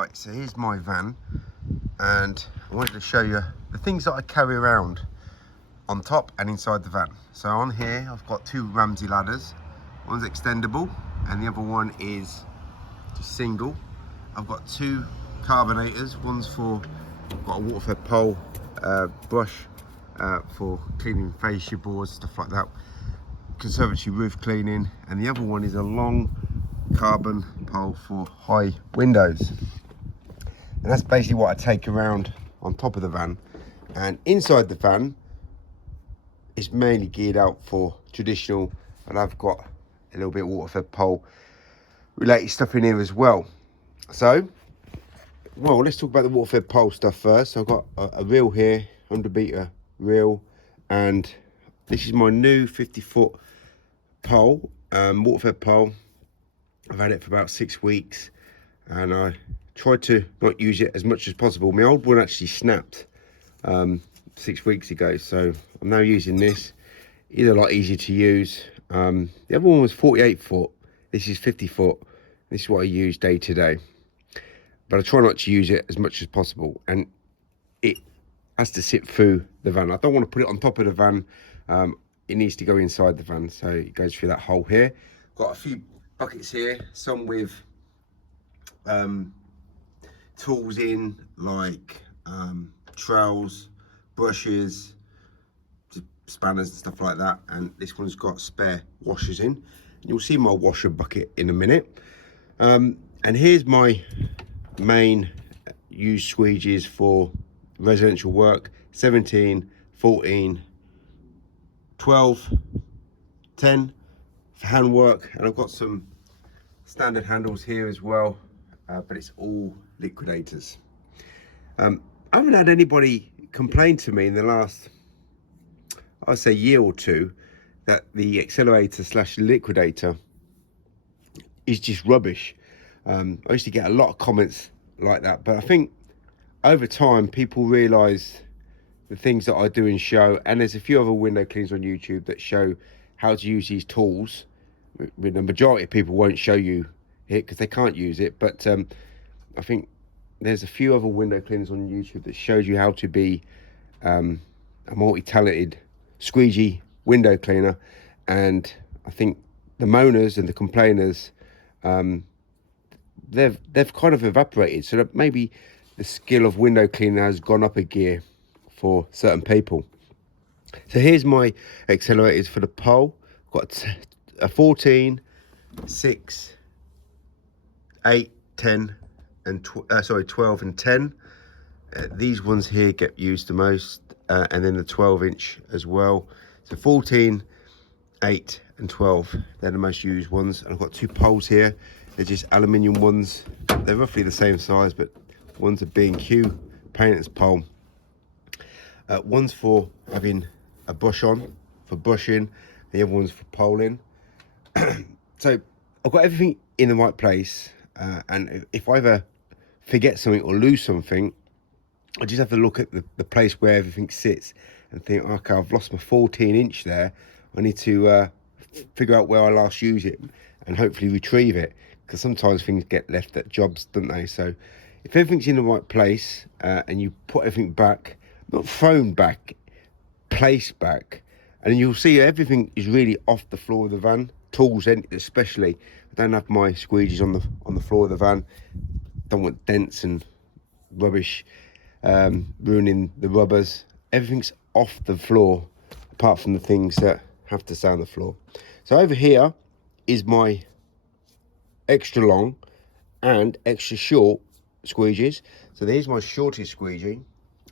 Right, so here's my van, and I wanted to show you the things that I carry around on top and inside the van. So on here I've got two Ramsey ladders. One's extendable and the other one is just single. I've got two carbonators. One's for, I've got a water-fed pole brush for cleaning fascia boards, stuff like that, conservatory roof cleaning, and the other one is a long carbon pole for high windows. And that's basically what I take around on top of the van. And inside the van is mainly geared out for traditional, and I've got a little bit of water-fed pole related stuff in here as well. So, well, let's talk about the water-fed pole stuff first. So I've got a reel here, 100 meter reel, and this is my new 50-foot pole, water-fed pole. I've had it for about 6 weeks, and I tried to not use it as much as possible. My old one actually snapped 6 weeks ago, so I'm now using this. It's a lot easier to use. The other one was 48 foot. This is 50 foot. This is what I use day to day, but I try not to use it as much as possible, and it has to sit through the van. I don't want to put it on top of the van. It needs to go inside the van, so it goes through that hole here. Got a few buckets here, some with tools in, like trowels, brushes, spanners and stuff like that, and this one's got spare washers in, and you'll see my washer bucket in a minute. And here's my main used squeegees for residential work: 17, 14, 12, 10 for handwork, and I've got some standard handles here as well, but it's all liquidators. I haven't had anybody complain to me in the last, I'd say, year or two that the accelerator slash liquidator is just rubbish. I used to get a lot of comments like that, but I think over time people realise the things that I do and show, and there's a few other window cleaners on YouTube that show how to use these tools. The majority of people won't show you it because they can't use it, but I think there's a few other window cleaners on YouTube that shows you how to be a multi-talented squeegee window cleaner. And I think the moaners and the complainers, they've kind of evaporated, so that maybe the skill of window cleaning has gone up a gear for certain people. So here's my accelerators for the pole. I've got a 14, 6, 8, 10 and 12 and 10. These ones here get used the most, and then the 12-inch as well. So 14, 8 and 12, they're the most used ones. And I've got two poles here. They're just aluminium ones. They're roughly the same size, but one's a B&Q painter's pole. One's for having a bush on, for bushing. The other one's for poling. So I've got everything in the right place, and if I ever forget something or lose something, I just have to look at the place where everything sits and think, okay, I've lost my 14-inch there. I need to figure out where I last used it and hopefully retrieve it, because sometimes things get left at jobs, don't they? So if everything's in the right place, and you put everything back, not thrown back, placed back, and you'll see everything is really off the floor of the van. Tools especially. I don't have my squeegees on the floor of the van. Don't want dents and rubbish ruining the rubbers. Everything's off the floor apart from the things that have to stay on the floor. So over here is my extra long and extra short squeegees. So there's my shortest squeegee.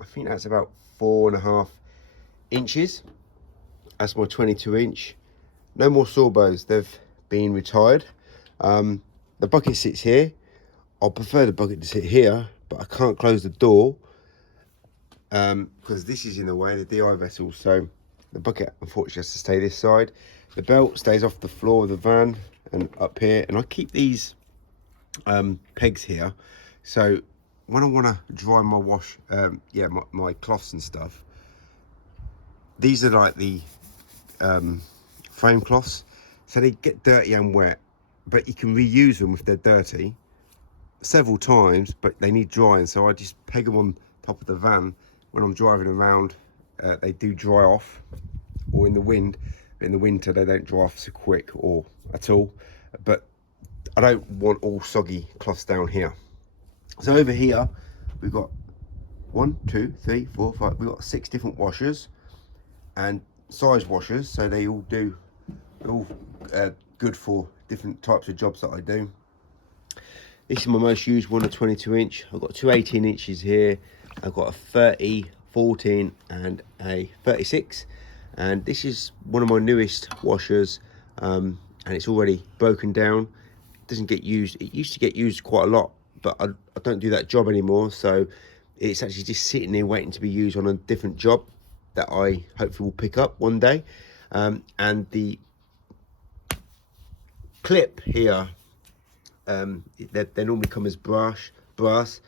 I think that's about 4.5 inches. That's my 22-inch. No more sawbows, they've been retired. The bucket sits here. I prefer the bucket to sit here, but I can't close the door because this is in the way, the DI vessel. So the bucket unfortunately has to stay this side. The belt stays off the floor of the van and up here, and I keep these pegs here, so when I want to dry my wash, my cloths and stuff, these are like the frame cloths, so they get dirty and wet, but you can reuse them if they're dirty. several times, but they need drying, so I just peg them on top of the van when I'm driving around. They do dry off, or in the wind. In the winter they don't dry off so quick or at all, but I don't want all soggy cloths down here. So over here we've got 1, 2, 3, 4, 5, we've got 6 different washers and size washers, so they're all good for different types of jobs that I do. This is my most used one, a 22 inch. I've got two 18 inches here. I've got a 30, 14 and a 36. And this is one of my newest washers, and it's already broken down. It doesn't get used. It used to get used quite a lot, but I don't do that job anymore. So it's actually just sitting there waiting to be used on a different job that I hopefully will pick up one day. And the clip here, they normally come as brass.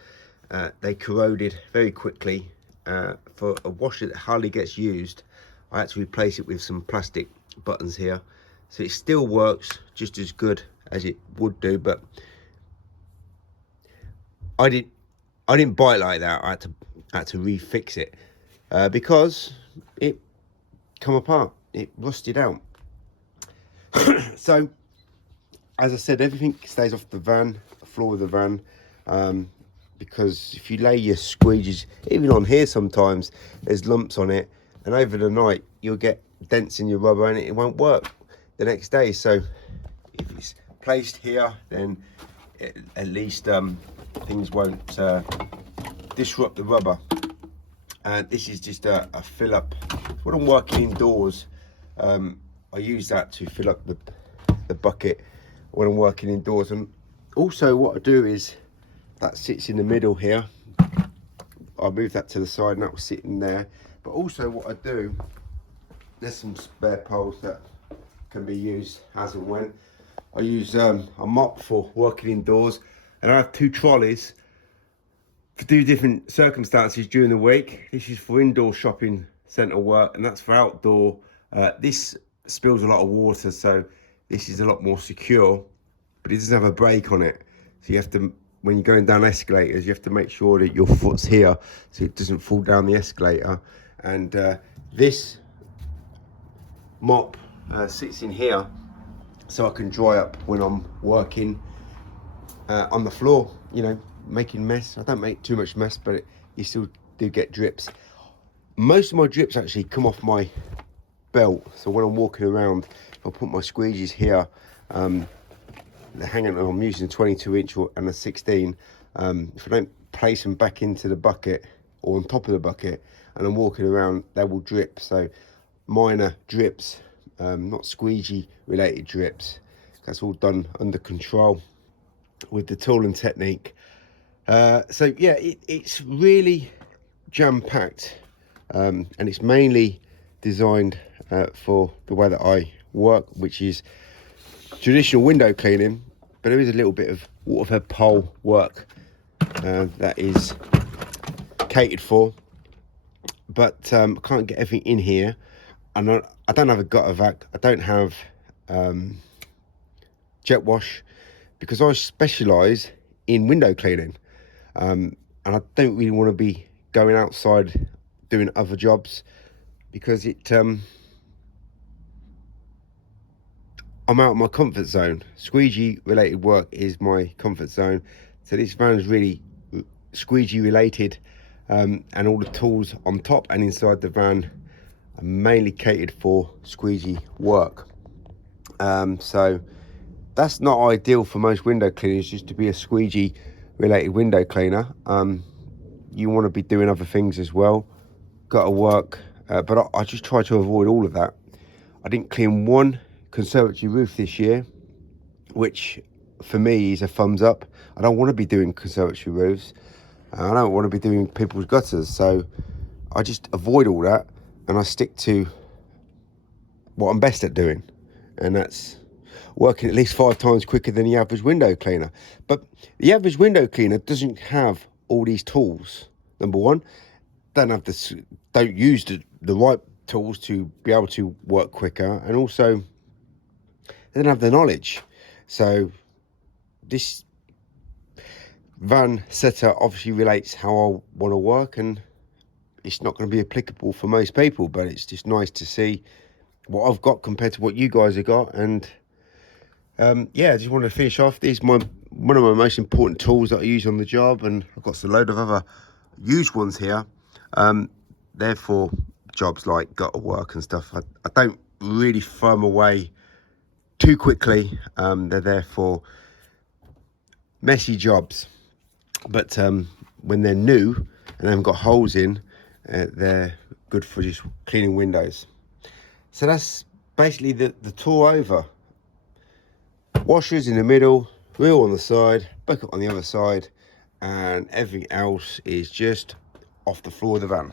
They corroded very quickly. For a washer that hardly gets used, I had to replace it with some plastic buttons here, so it still works just as good as it would do, but I didn't buy it like that. I had to refix it because it come apart, it rusted out. So as I said, everything stays off the van, the floor of the van, because if you lay your squeegees, even on here sometimes, there's lumps on it, and over the night you'll get dents in your rubber and it won't work the next day. So if it's placed here, then at least things won't disrupt the rubber. And this is just a fill up. When I'm working indoors, I use that to fill up the bucket when I'm working indoors. And also what I do is, that sits in the middle here, I'll move that to the side and that will sit in there. But also what I do, there's some spare poles that can be used as and when. I use a mop for working indoors, and I have 2 trolleys to do different circumstances during the week. This is for indoor shopping centre work, and that's for outdoor. This spills a lot of water, so this is a lot more secure, but it doesn't have a brake on it. So you have to, when you're going down escalators, you have to make sure that your foot's here so it doesn't fall down the escalator. And this mop sits in here so I can dry up when I'm working on the floor, you know, making mess. I don't make too much mess, but you still do get drips. Most of my drips actually come off my belt, so when I'm walking around, if I put my squeegees here, they're hanging on. I'm using a 22 inch and a 16. If I don't place them back into the bucket or on top of the bucket and I'm walking around, they will drip. So minor drips, not squeegee related drips. That's all done under control with the tool and technique. So yeah, it's really jam-packed, and it's mainly designed for the way that I work, which is traditional window cleaning, but there is a little bit of waterfed pole work that is catered for, but I can't get everything in here. And I don't have a gutter vac, I don't have jet wash, because I specialise in window cleaning, and I don't really want to be going outside doing other jobs, because I'm out of my comfort zone. Squeegee related work is my comfort zone, so this van is really squeegee related, and all the tools on top and inside the van are mainly catered for squeegee work. So that's not ideal for most window cleaners, just to be a squeegee related window cleaner. You want to be doing other things as well, got to work, but I just try to avoid all of that. I didn't clean one conservatory roof this year, which for me is a thumbs up. I don't want to be doing conservatory roofs. I don't want to be doing people's gutters, so I just avoid all that and I stick to what I'm best at doing, and that's working at least 5 times quicker than the average window cleaner. But the average window cleaner doesn't have all these tools. Number one, don't use the right tools to be able to work quicker, and also they don't have the knowledge. So this, van setup obviously relates how I want to work, and it's not going to be applicable for most people, but it's just nice to see what I've got compared to what you guys have got. And yeah, I just wanted to finish off. This is one of my most important tools that I use on the job, and I've got a load of other used ones here. They're for jobs like gutter work and stuff. I don't really throw them away too quickly. They're there for messy jobs, but when they're new and they haven't got holes in, they're good for just cleaning windows. So that's basically the tour over. Washers in the middle, wheel on the side, bucket on the other side, and everything else is just off the floor of the van.